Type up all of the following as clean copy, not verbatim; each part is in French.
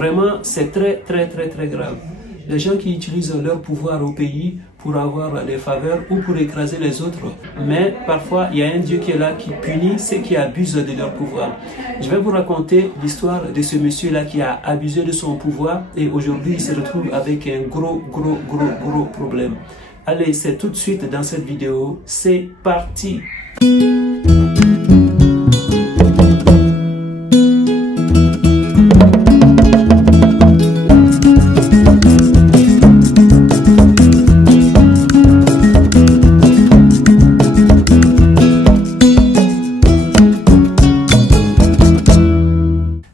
Vraiment, c'est très grave. Les gens qui utilisent leur pouvoir au pays pour avoir des faveurs ou pour écraser les autres. Mais parfois, il y a un Dieu qui est là, qui punit ceux qui abusent de leur pouvoir. Je vais vous raconter l'histoire de ce monsieur-là qui a abusé de son pouvoir et aujourd'hui, il se retrouve avec un gros problème. Allez, c'est tout de suite dans cette vidéo. C'est parti!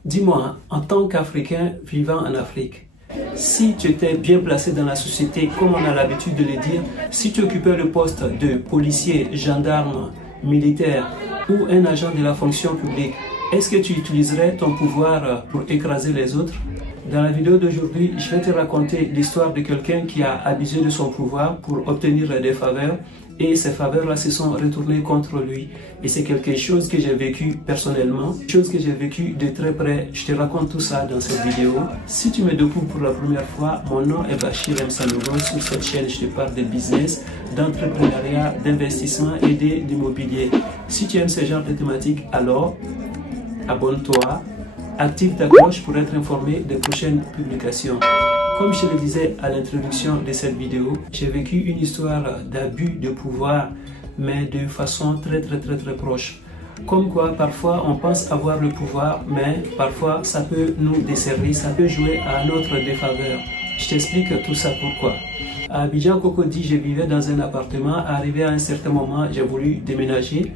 Dis-moi, en tant qu'Africain vivant en Afrique, si tu étais bien placé dans la société, comme on a l'habitude de le dire, si tu occupais le poste de policier, gendarme, militaire ou un agent de la fonction publique, est-ce que tu utiliserais ton pouvoir pour écraser les autres? Dans la vidéo d'aujourd'hui, je vais te raconter l'histoire de quelqu'un qui a abusé de son pouvoir pour obtenir des faveurs et ces faveurs-là se sont retournées contre lui. Et c'est quelque chose que j'ai vécu personnellement, chose que j'ai vécu de très près. Je te raconte tout ça dans cette vidéo. Si tu me découvres pour la première fois, mon nom est Bachir M. Sanogo. Sur cette chaîne, je te parle de business, d'entrepreneuriat, d'investissement et de l'immobilier. Si tu aimes ce genre de thématiques, alors abonne-toi. Active ta cloche pour être informé des prochaines publications. Comme je le disais à l'introduction de cette vidéo, j'ai vécu une histoire d'abus de pouvoir, mais de façon très proche. Comme quoi, parfois, on pense avoir le pouvoir, mais parfois, ça peut nous desservir, ça peut jouer à notre défaveur. Je t'explique tout ça pourquoi. À Abidjan Cocody, je vivais dans un appartement. Arrivé à un certain moment, j'ai voulu déménager.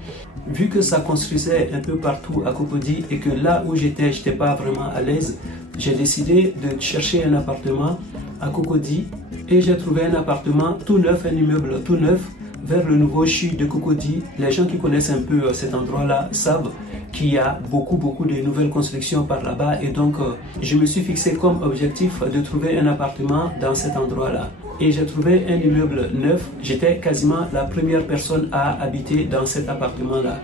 Vu que ça construisait un peu partout à Cocody et que là où j'étais, je n'étais pas vraiment à l'aise, j'ai décidé de chercher un appartement à Cocody et j'ai trouvé un appartement tout neuf, un immeuble tout neuf vers le nouveau CHU de Cocody. Les gens qui connaissent un peu cet endroit-là savent qu'il y a beaucoup de nouvelles constructions par là-bas et donc je me suis fixé comme objectif de trouver un appartement dans cet endroit-là. Et j'ai trouvé un immeuble neuf. J'étais quasiment la première personne à habiter dans cet appartement-là.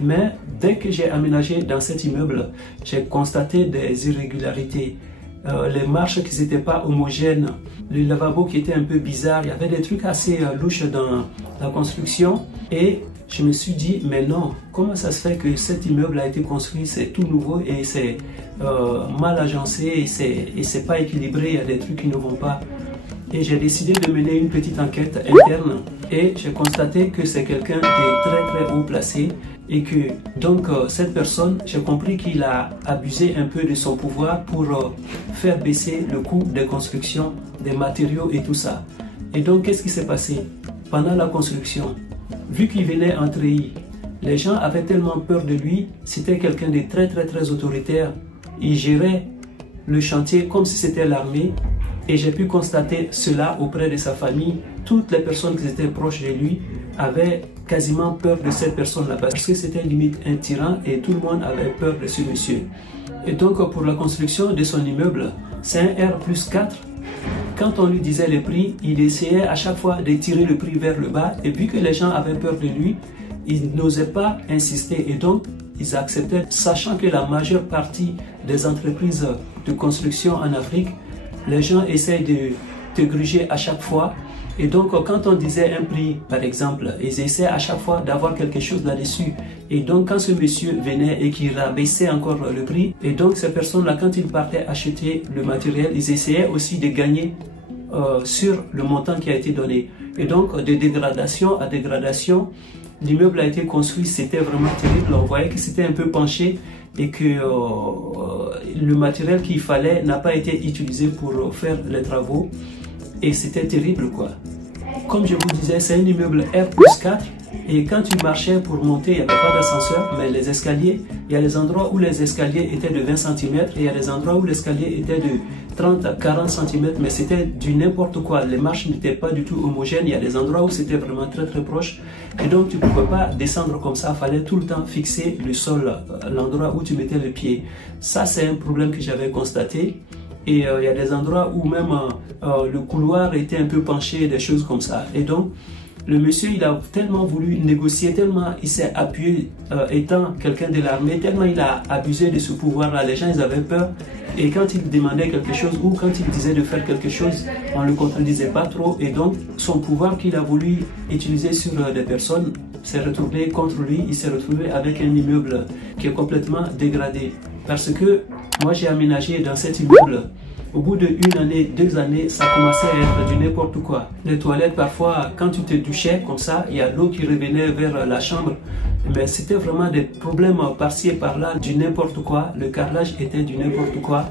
Mais dès que j'ai aménagé dans cet immeuble, j'ai constaté des irrégularités. Les marches qui n'étaient pas homogènes, le lavabo qui était un peu bizarre. Il y avait des trucs assez louches dans la construction. Et je me suis dit, mais non, comment ça se fait que cet immeuble a été construit, c'est tout nouveau et c'est mal agencé et c'est pas équilibré, il y a des trucs qui ne vont pas. Et j'ai décidé de mener une petite enquête interne et j'ai constaté que c'est quelqu'un de très haut placé et que donc cette personne, j'ai compris qu'il a abusé un peu de son pouvoir pour faire baisser le coût des constructions, des matériaux et tout ça. Et donc qu'est-ce qui s'est passé? Pendant la construction, vu qu'il venait en treillis, les gens avaient tellement peur de lui, c'était quelqu'un de très autoritaire. Il gérait le chantier comme si c'était l'armée. Et j'ai pu constater cela auprès de sa famille. Toutes les personnes qui étaient proches de lui avaient quasiment peur de cette personne-là parce que c'était limite un tyran et tout le monde avait peur de ce monsieur. Et donc pour la construction de son immeuble, c'est un R+4. Quand on lui disait le prix, il essayait à chaque fois de tirer le prix vers le bas et vu que les gens avaient peur de lui, ils n'osaient pas insister et donc ils acceptaient, sachant que la majeure partie des entreprises de construction en Afrique, les gens essayent de te gruger à chaque fois. Et donc, quand on disait un prix, par exemple, ils essaient à chaque fois d'avoir quelque chose là-dessus. Et donc, quand ce monsieur venait et qu'il rabaissait encore le prix, et donc ces personnes-là, quand ils partaient acheter le matériel, ils essayaient aussi de gagner sur le montant qui a été donné. Et donc, de dégradation à dégradation, l'immeuble a été construit, c'était vraiment terrible. On voyait que c'était un peu penché et que le matériel qu'il fallait n'a pas été utilisé pour faire les travaux et c'était terrible quoi. Comme je vous disais, c'est un immeuble R+4 et quand tu marchais pour monter, il n'y avait pas d'ascenseur, mais les escaliers, il y a des endroits où les escaliers étaient de 20 cm et il y a des endroits où l'escalier était de 30 à 40 cm, mais c'était du n'importe quoi. Les marches n'étaient pas du tout homogènes, il y a des endroits où c'était vraiment très proche et donc tu ne pouvais pas descendre comme ça, il fallait tout le temps fixer le sol, l'endroit où tu mettais le pied. Ça c'est un problème que j'avais constaté. Et il y a des endroits où même le couloir était un peu penché, des choses comme ça. Et donc, Le monsieur, il a tellement voulu négocier, tellement il s'est appuyé, étant quelqu'un de l'armée, tellement il a abusé de ce pouvoir-là. Les gens, ils avaient peur. Et quand il demandait quelque chose ou quand il disait de faire quelque chose, on ne le contredisait pas trop. Et donc, son pouvoir qu'il a voulu utiliser sur des personnes s'est retourné contre lui. Il s'est retrouvé avec un immeuble qui est complètement dégradé. Parce que moi, j'ai aménagé dans cet immeuble. Au bout d'1 année, 2 années, ça commençait à être du n'importe quoi. Les toilettes, parfois, quand tu te douchais comme ça, il y a l'eau qui revenait vers la chambre. Mais c'était vraiment des problèmes par-ci et par-là, du n'importe quoi. Le carrelage était du n'importe quoi.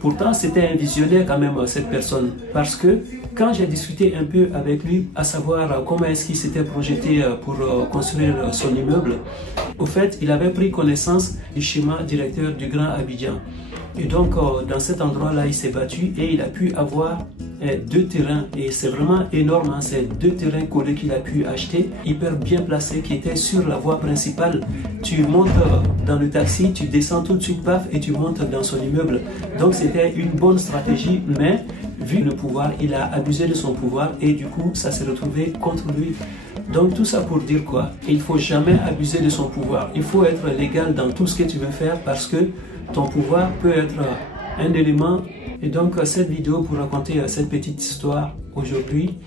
Pourtant, c'était un visionnaire quand même, cette personne. Parce que quand j'ai discuté un peu avec lui, à savoir comment est-ce qu'il s'était projeté pour construire son immeuble, au fait, il avait pris connaissance du schéma directeur du Grand Abidjan. Et donc, dans cet endroit-là, il s'est battu et il a pu avoir 2 terrains. Et c'est vraiment énorme, hein, ces 2 terrains collés qu'il a pu acheter, hyper bien placés, qui étaient sur la voie principale. Tu montes dans le taxi, tu descends tout de suite, paf, et tu montes dans son immeuble. Donc, c'était une bonne stratégie, mais vu le pouvoir, il a abusé de son pouvoir et du coup, ça s'est retrouvé contre lui. Donc, tout ça pour dire quoi? Il ne faut jamais abuser de son pouvoir. Il faut être légal dans tout ce que tu veux faire parce que ton pouvoir peut être un élément. Et donc cette vidéo pour raconter cette petite histoire aujourd'hui,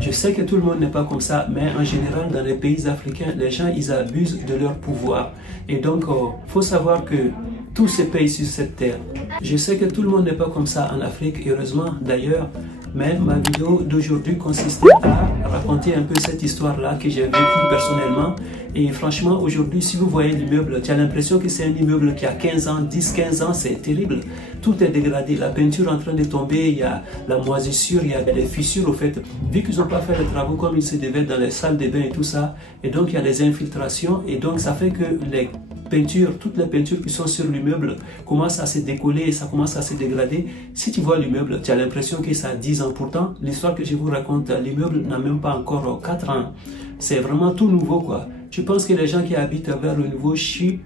je sais que tout le monde n'est pas comme ça, mais en général dans les pays africains, les gens ils abusent de leur pouvoir. Et donc faut savoir que tout se paye sur cette terre. Je sais que tout le monde n'est pas comme ça en Afrique, heureusement d'ailleurs, mais ma vidéo d'aujourd'hui consistait à raconter un peu cette histoire-là que j'ai vécue personnellement. Et franchement, aujourd'hui, si vous voyez l'immeuble, tu as l'impression que c'est un immeuble qui a 15 ans, 10-15 ans, c'est terrible. Tout est dégradé, la peinture est en train de tomber, il y a la moisissure, il y a des fissures au fait. Vu qu'ils n'ont pas fait les travaux comme il se devait dans les salles de bain et tout ça, et donc il y a des infiltrations, et donc ça fait que les peintures, toutes les peintures qui sont sur l'immeuble commencent à se décoller et ça commence à se dégrader. Si tu vois l'immeuble, tu as l'impression que ça a 10 ans. Pourtant, l'histoire que je vous raconte, l'immeuble n'a même pas encore 4 ans. C'est vraiment tout nouveau, quoi. Je pense que les gens qui habitent vers le Nouveau-Chi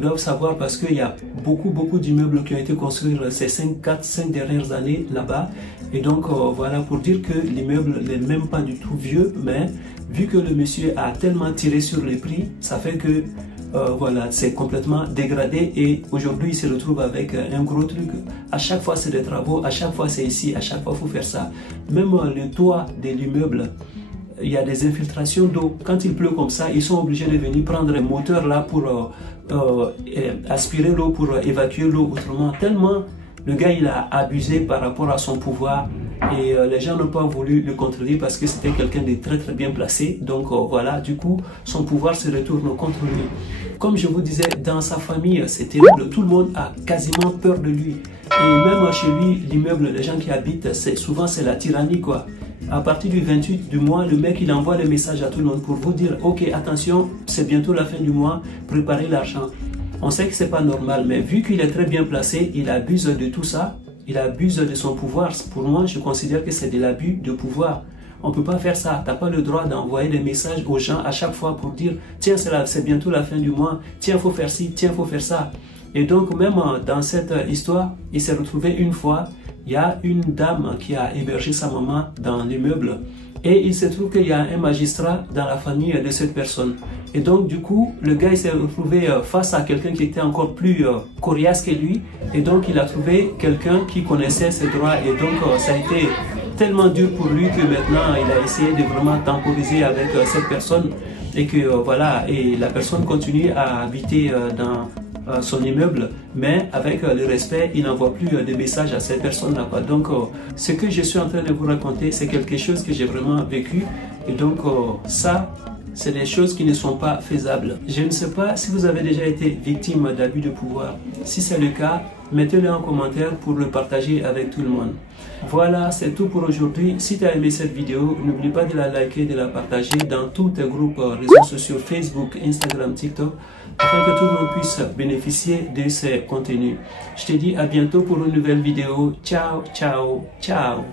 doivent savoir parce qu'il y a beaucoup d'immeubles qui ont été construits ces 5 dernières années là-bas. Et donc, voilà, pour dire que l'immeuble n'est même pas du tout vieux, mais vu que le monsieur a tellement tiré sur les prix, ça fait que voilà, c'est complètement dégradé et aujourd'hui il se retrouve avec un gros truc. À chaque fois c'est des travaux, à chaque fois c'est ici, à chaque fois il faut faire ça. Même le toit de l'immeuble, il y a des infiltrations d'eau. Quand il pleut comme ça, ils sont obligés de venir prendre un moteur là pour aspirer l'eau, pour évacuer l'eau. Autrement, tellement le gars il a abusé par rapport à son pouvoir. Et les gens n'ont pas voulu le contredire parce que c'était quelqu'un de très bien placé. Donc voilà, du coup, son pouvoir se retourne contre lui. Comme je vous disais, dans sa famille, c'est terrible. Tout le monde a quasiment peur de lui. Et même chez lui, l'immeuble, les gens qui habitent, souvent c'est la tyrannie, quoi. À partir du 28 du mois, le mec, il envoie des messages à tout le monde pour vous dire « Ok, attention, c'est bientôt la fin du mois, préparez l'argent. » On sait que c'est pas normal, mais vu qu'il est très bien placé, il abuse de tout ça. Il abuse de son pouvoir. Pour moi, je considère que c'est de l'abus de pouvoir. On ne peut pas faire ça. Tu n'as pas le droit d'envoyer des messages aux gens à chaque fois pour dire « Tiens, c'est bientôt la fin du mois. Tiens, il faut faire ci. Tiens, il faut faire ça. » Et donc, même dans cette histoire, il s'est retrouvé une fois, il y a une dame qui a hébergé sa maman dans l'immeuble. Et il se trouve qu'il y a un magistrat dans la famille de cette personne. Et donc, du coup, le gars s'est retrouvé face à quelqu'un qui était encore plus coriace que lui. Et donc, il a trouvé quelqu'un qui connaissait ses droits. Et donc, ça a été tellement dur pour lui que maintenant, il a essayé de vraiment temporiser avec cette personne. Et que, voilà, et la personne continue à habiter dans son immeuble, mais avec le respect, il n'envoie plus de messages à cette personne-là. Donc, ce que je suis en train de vous raconter, c'est quelque chose que j'ai vraiment vécu. Et donc, ça, c'est des choses qui ne sont pas faisables. Je ne sais pas si vous avez déjà été victime d'abus de pouvoir. Si c'est le cas, mettez-le en commentaire pour le partager avec tout le monde. Voilà, c'est tout pour aujourd'hui. Si tu as aimé cette vidéo, n'oublie pas de la liker, de la partager dans tous tes groupes réseaux sociaux, Facebook, Instagram, TikTok, afin que tout le monde puisse bénéficier de ces contenus. Je te dis à bientôt pour une nouvelle vidéo. Ciao, ciao, ciao.